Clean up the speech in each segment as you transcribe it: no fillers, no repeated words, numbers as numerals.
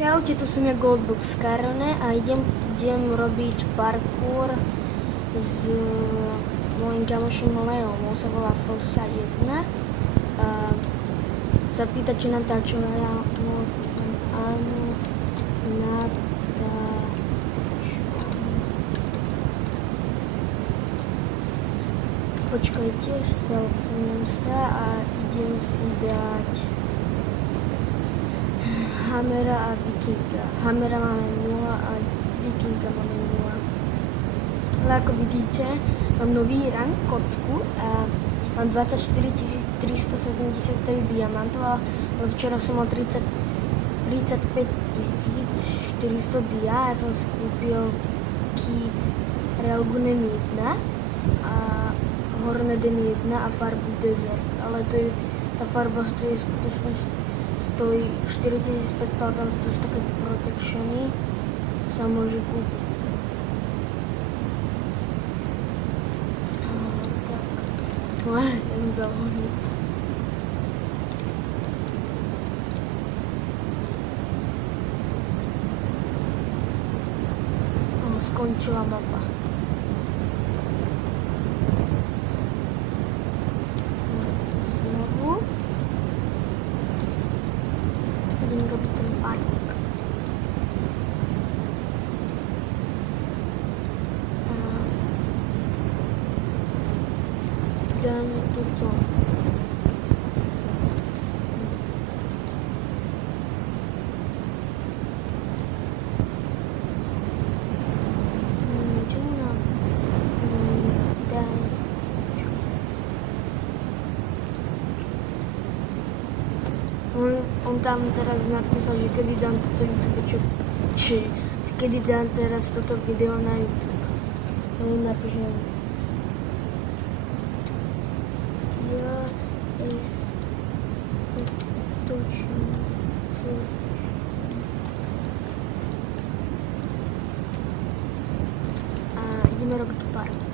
Čaute, tu som ja Goldbox Karone a idem robiť parkour s mojím kamošom Leom. On sa volá Fossa 1. Sa pýta, či natáčam. Ja mu áno, natáčam. Počkajte, selfnem sa a idem si dať Hammera a Vikinga. Hammera máme 0 a Vikinga máme 0. Ale ako vidíte, mám nový rank kocku a mám 24 373 diamantov a včera som mal 35 400 dia a som si kúpil kit Realgune 1 a Horné Dem 1 a farbu Desert. Ale to je, tá farba stojí skutočne 4500, ale tam tu sú také protectiony, sa môže kúpiť. Tak, ja som dal horný. Skončila mapa. Znovu. Idem robiť ten parkour. Dáme tuto. Čomu nám daj? On tam teraz napísal, že kedy dám toto YouTube, kedy dám teraz toto video na YouTube. Napíšem. Ja točím. A ideme robiť parkour.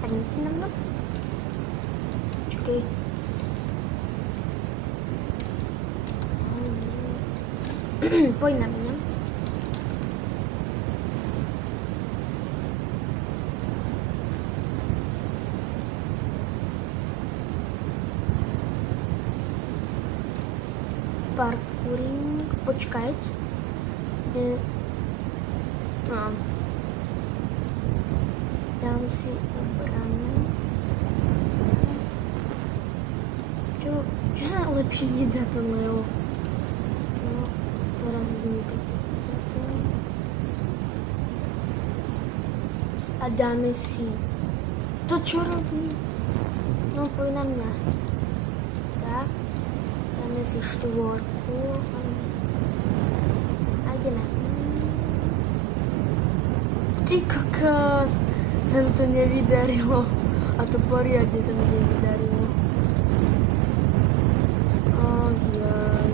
Sadni si na mnou. Čekaj. Poď na mňa. Parkouring. Počkať. Kde... No. Dám si obranu. Čo sa lepšie nedá to Leo? No, teraz ideme to pokazať. A dáme si... To čo robí? No, poď na mňa. Tak. Dáme si 4. A ideme. Ty kokos! Sa mi to nevydarilo. A to poriadne sa mi nevydarilo. Ach jaj.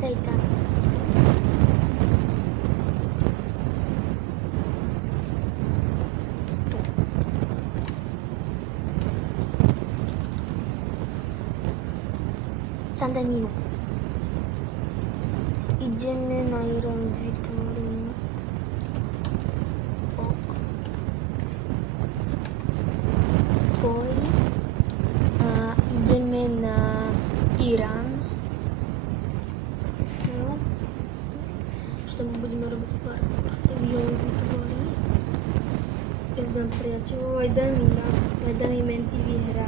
Daj tam. Tam daj minu. Ideme na Iron vytvorím. Poj. A ideme na Irán. No. Že tam budeme robiť parkour. Takže vytvorím. Ja zdám priateľov, aj dá mi Menty vyhrá.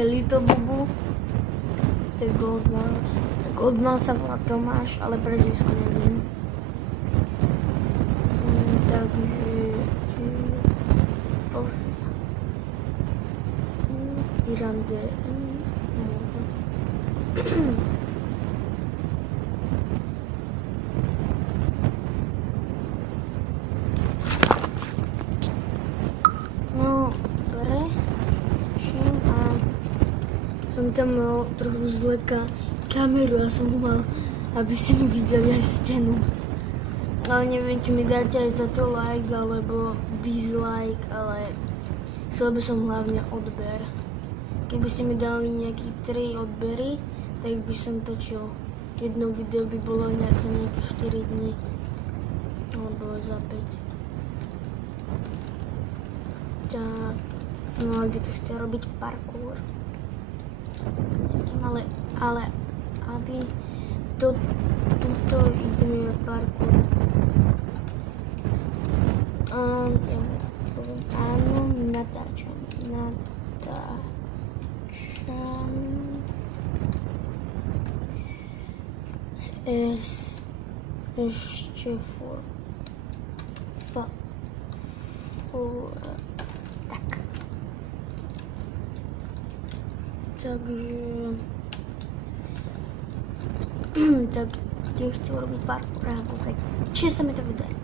Little Bubu, to je Goldmouse. Goldmouse sa volá Tomáš, ale prezivsko neviem. Takže Fossa. Irande. No, dobre. Som tam mal trochu zleka kameru a som mal, aby ste mi videli aj stenu. Ale neviem, či mi dáte aj za to like alebo dislike, ale chcel by som hlavne odber. Keby ste mi dali nejaké 3 odbery, tak by som točil. Jedno video by bolo za nejaké 4 dní, alebo za 5. Tak, no a kde to chce robiť parkour? Ale aby tuto ideme parkour. Ja poviem, áno, natáčam. Ešte furt. Tak. Takže tak chcem robiť parkour a povedať, či sa mi to vydarí.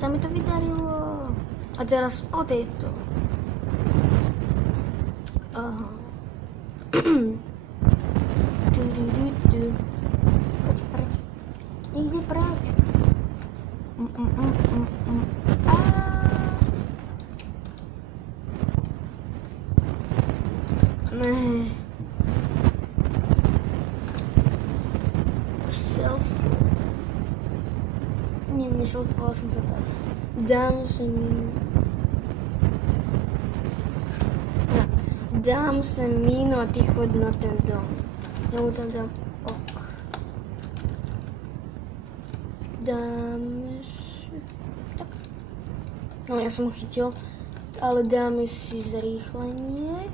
Sa mi to vydarilo. A teraz po tejto. Aha. Poď preč. Niekde preč. Neselfoval som sa tady. Dám sem mínu a ty choď na ten dom. Ja mu tam dám ok. Dáme si... Tak. No ja som ho chytil. Ale dáme si zrýchlenie.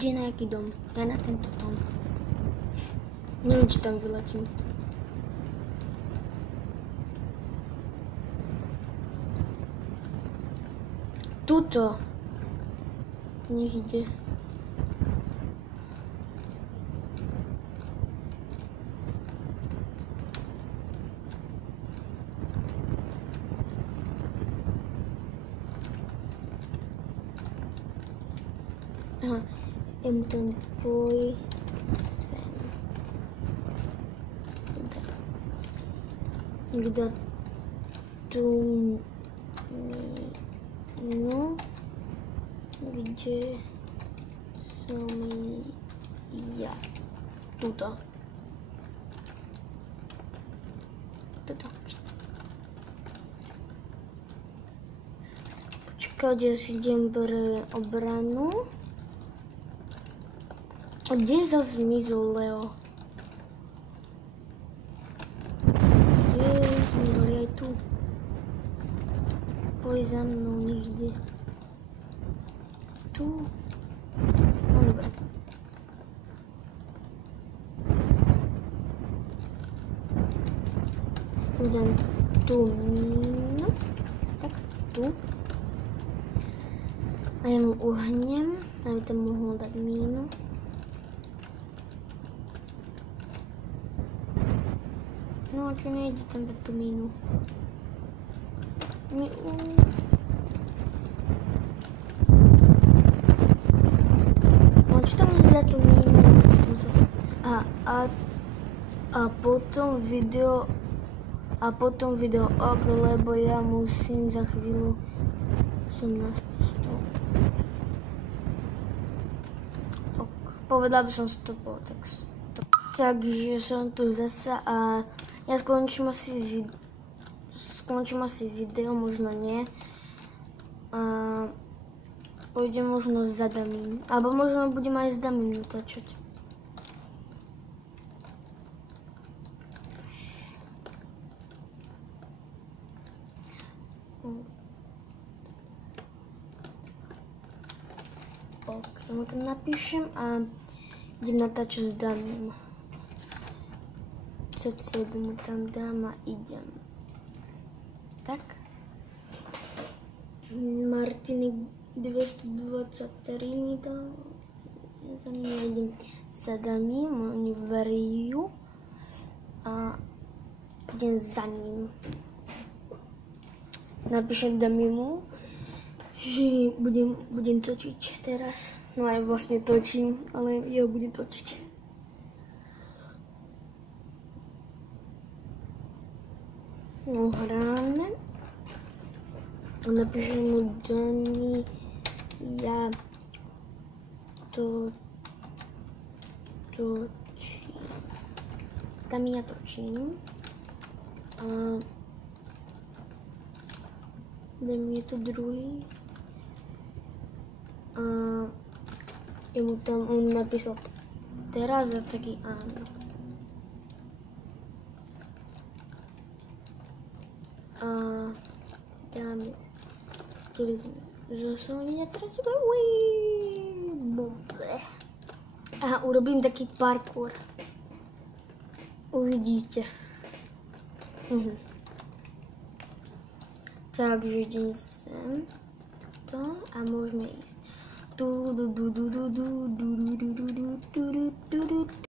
Kde na jaký dom? Ja na tento dom. Neviem, či tam vyletím. Tuto. Nech ide. Aha. Ja mu tam poj sem. Kde tu no, kde som ja? Tuto. Počkaj, ja si idem pre obranu. A kde zase zmizol Leo? Kde zmizol? Je aj tu. Poď za mnou niekde. Tu. No dobre. Dám tu mínu. Tak, tu. A ja mu uhnem, aby tam mohol dať mínu. No, čo nejde tam dať tú mínu? No, čo tam nejde dať tú mínu? A potom video ok, lebo ja musím za chvíľu som naspustil. Ok, povedal by som stopol, tak stop. Takže som tu zase a ja skončím asi video, možno nie. a pôjdem možno za Damím. Alebo možno budem aj s Damím natáčať. Ok, mu tam napíšem a idem natáčať s Damím. CC mu tam dám a idem. Tak. Martinik 223 mi dal. Za ním ja idem za Damím, oni verijú. A idem za ním. Napíšem Damímu, že budem točiť teraz. No aj vlastne točím, ale jeho budem točiť. No hráme. Napíšem mu Dani, ja to točím. Tam ja točím. A dám je to druhý. A ja mu tam on napísal teraz a taký áno. A dáme, chceli sme zasloniť a teraz to a urobím taký parkour. Uvidíte. Takže idem sem. To a môžeme ísť.